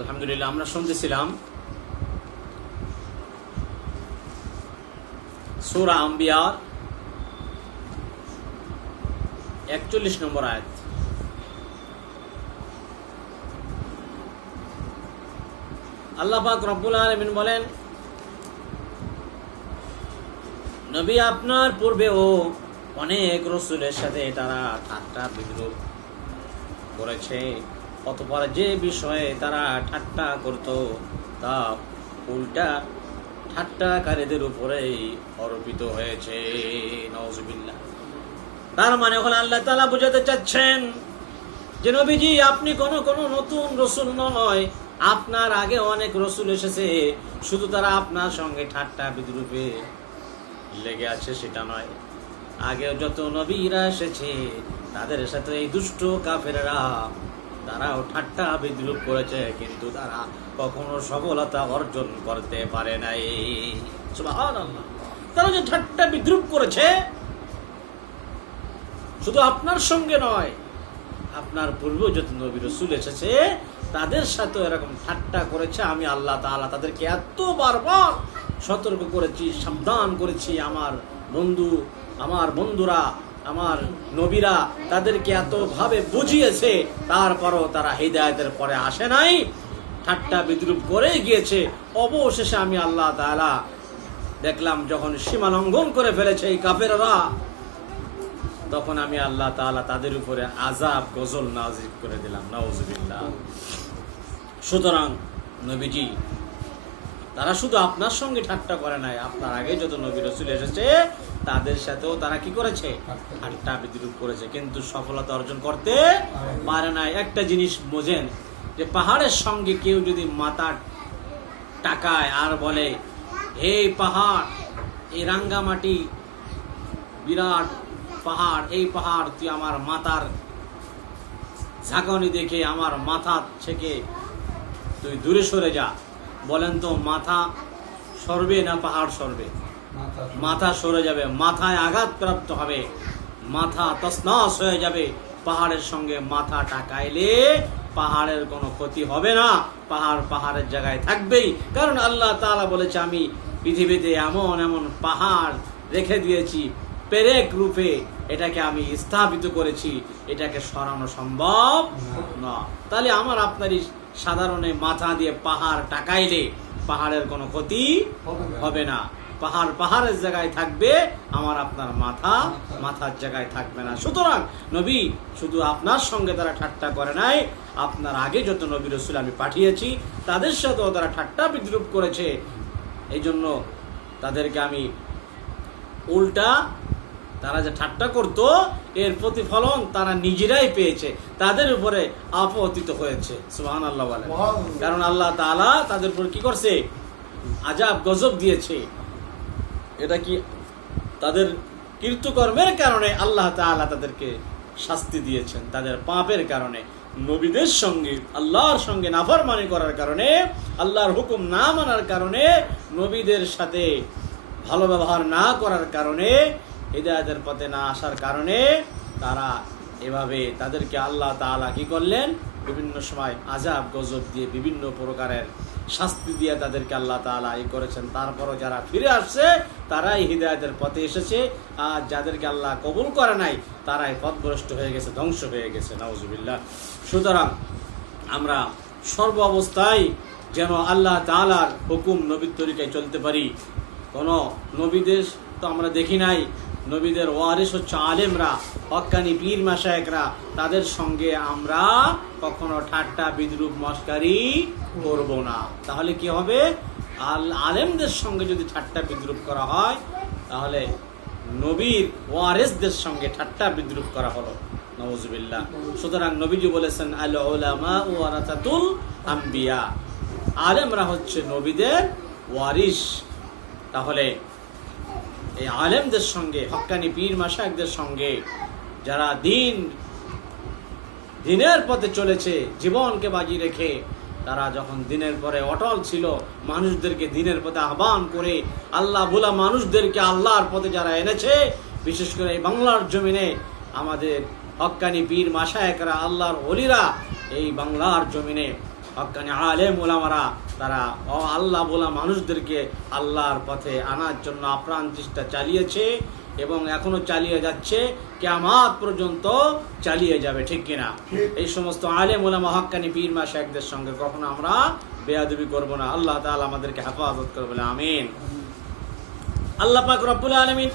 আলহামদুলিল্লাহ, আমরা শুনতেছিলাম সূরা আম্বিয়ার 41 নম্বর আয়াত। আল্লাহ পাক রব্বুল আলামিন বলেন, নবী আপনার পূর্বেও অনেক রাসূলের সাথে তারা ঠাট্টা বিদ্রূপ করেছে, অতঃপর যে বিষয়ে তারা ঠাট্টা করত তা উল্টা ঠাট্টাকারীদের উপরেই অর্পিত হয়েছে। নাউজুবিল্লাহ। তার মানে হলো আল্লাহ তাআলা বুঝাতে চাচ্ছেন যে নবীজি আপনি কোন নতুন রাসূল নয়, আপনার আগে অনেক রাসূল এসেছে, শুধু তারা আপনার সঙ্গে ঠাট্টা বিদ্রূপে লেগে আছে সেটা নয়, আগে যত নবীরা এসেছে তাদের সাথে এই দুষ্ট কাফেররা তারাও ঠাট্টা বিদ্রূপ করেছে, কিন্তু তারা কখনো সফলতা অর্জন করতে পারে নাই। সুবহানাল্লাহ। তারা যে ঠাট্টা বিদ্রূপ করেছে শুধু আপনার সঙ্গে নয়, আপনার পূর্বে যত নবী রাসূল এসেছে তাদের সাথে এরকম ঠাট্টা করেছে। আমি আল্লাহ তাআলা তাদেরকে এত বারবার সতর্ক করেছি, সাবধান করেছি। আমার বন্ধুরা, আমার নবীরা তাদেরকে এত ভাবে বুঝিয়েছে, তারপরও তারা হিদায়াতের পরে আসে নাই, ঠাট্টা বিদ্রূপ করে গিয়েছে। অবশেষে আমি আল্লাহ তাআলা দেখলাম যখন সীমা লঙ্ঘন করে ফেলেছে এই কাফেররা, তখন আমি আল্লাহ তাআলা তাদের উপরে আযাব গজল নাযিল করে দিলাম। নাউজুবিল্লাহ। সুতরাং নবীজি তারা শুধু আপনার সঙ্গে ঠাট্টা করে নাই, আপনার আগে যত নবী রাসূল এসেছে তাদের সাথেও তারা কি করেছে? ঠাট্টা বিদ্রূপ করেছে, কিন্তু সফলতা অর্জন করতে পারে নাই। একটা জিনিস বোঝেন যে পাহাড়ের সঙ্গে কেউ যদি মাথা টাকায় আর বলে, এই পাহাড়, এই রাঙ্গামাটি বিরাট পাহাড়, এই পাহাড় তুই আমার মাথার ঝাঁকানি দেখে আমার মাথা থেকে তুই দূরে সরে যা, বলেন তো মাথা সরবে না পাহাড় সরবে? মাথা সরে যাবে, মাথায় আঘাত প্রাপ্ত হবে, মাথা তছনছ হয়ে যাবে। পাহাড়ের সঙ্গে মাথা টাকাইলে পাহাড়ের কোনো ক্ষতি হবে না, পাহাড়ের জায়গায় থাকবেই। কারণ আল্লাহ তাআলা বলেছে আমি পৃথিবীতে এমন এমন পাহাড় রেখে দিয়েছি পেরেক রূপে, এটাকে আমি স্থাপিত করেছি, এটাকে সরানো সম্ভব না। তাহলে আমার আপনারই সাধারণে মাথা দিয়ে পাহাড় টাকাইলে পাহাড়ের কোনো ক্ষতি হবে না, পাহাড়ের জায়গায় থাকবে, আমার আপনার মাথার জায়গায় থাকবে না। সুতরাং নবী শুধু আপনার সঙ্গে তারা ঠাট্টা করে নাই, আপনার আগে যত নবী রাসূল আমি পাঠিয়েছি তাদের সাথেও তারা ঠাট্টা বিদ্রূপ করেছে। এই জন্য তাদেরকে আমি উল্টা, তারা যে ঠাট্টা করতো এর প্রতিফলন তারা নিজেরাই পেয়েছে, তাদের উপরে আপতিত হয়েছে। সুবহানাল্লাহ বলেন। কারণ আল্লাহ তাআলা তাদের উপর কি করছে? আযাব গজব দিয়েছে। এটা কি তাদের কৃতকর্মের কারণে আল্লাহ তাআলা তাদেরকে শাস্তি দিয়েছেন, তাদের পাপের কারণে, নবীদের সঙ্গে আল্লাহর সঙ্গে নাফরমানি করার কারণে, আল্লাহর হুকুম না মানার কারণে, নবীদের সাথে ভালো ব্যবহার না করার কারণে, হিদায়াতের পথে না আসার কারণে তারা এভাবে তাদেরকে আল্লাহ তাআলা কি করলেন? বিভিন্ন সময় আযাব গজব দিয়ে বিভিন্ন প্রকারের শাস্তি দিয়ে তাদেরকে আল্লাহ তাআলা করেছেন। তারপরও যারা ফিরে আসছে তারাই হিদায়াতের পথে এসেছে, আর যাদেরকে আল্লাহ কবুল করে নাই তারাই পথভ্রষ্ট হয়ে গেছে, ধ্বংস হয়ে গেছে। নাউজুবিল্লাহ। সুতরাং আমরা সর্ব অবস্থায় যেন আল্লাহ তাআলার হুকুম নবীর তরিকায় চলতে পারি। কোনো নবীদের তো আমরা দেখি নাই, নবীদের ওয়ারিস হচ্ছে আলেমরা, হক্কানি পীর মাশায়েখরা, তাদের সঙ্গে আমরা কখনো ঠাট্টা বিদ্রূপ মস্কারি করব না। তাহলে কি হবে? আলেমদের সঙ্গে যদি ঠাট্টা বিদ্রূপ করা হয় তাহলে নবীর ওয়ারিসদের সঙ্গে ঠাট্টা বিদ্রূপ করা হলো। নাউজুবিল্লাহ। সুতরাং নবীজি বলেছেন আল উলামা ওয়ারাসাতুল আম্বিয়া, আলেমরা হচ্ছে নবীদের ওয়ারিস। তাহলে এই আলেমদের সঙ্গে, হক্কানি পীর মাশায়েখদের সঙ্গে যারা দিনের পথে চলেছে, জীবনকে বাজি রেখে তারা যখন দিনের পরে অটল ছিল, মানুষদেরকে দিনের পথে আহ্বান করে আল্লাহ ভোলা মানুষদেরকে আল্লাহর পথে যারা এনেছে, বিশেষ করে এই বাংলার জমিনে আমাদের হক্কানি পীর মাশায়েখরা, আল্লাহর ওলিরা এই বাংলার জমিনে হক্কানি আলেম ওলামারা তারা আল্লাহ বলা মানুষদেরকে আল্লাহর পথে আনার জন্য আপ্রাণ চেষ্টা চালিয়েছে এবং এখনো চালিয়ে যাচ্ছে, কিয়ামত পর্যন্ত চালিয়ে যাবে, ঠিক কিনা? এই সমস্ত আলেম ওলামা হক্কানি পীর মাশায়েখদের সঙ্গে কখনো আমরা বেয়াদবি করব না। আল্লাহ তাআলা আমাদেরকে হেফাজত করবে, আমিন। আল্লাহ পাক রব্বুল আলামিন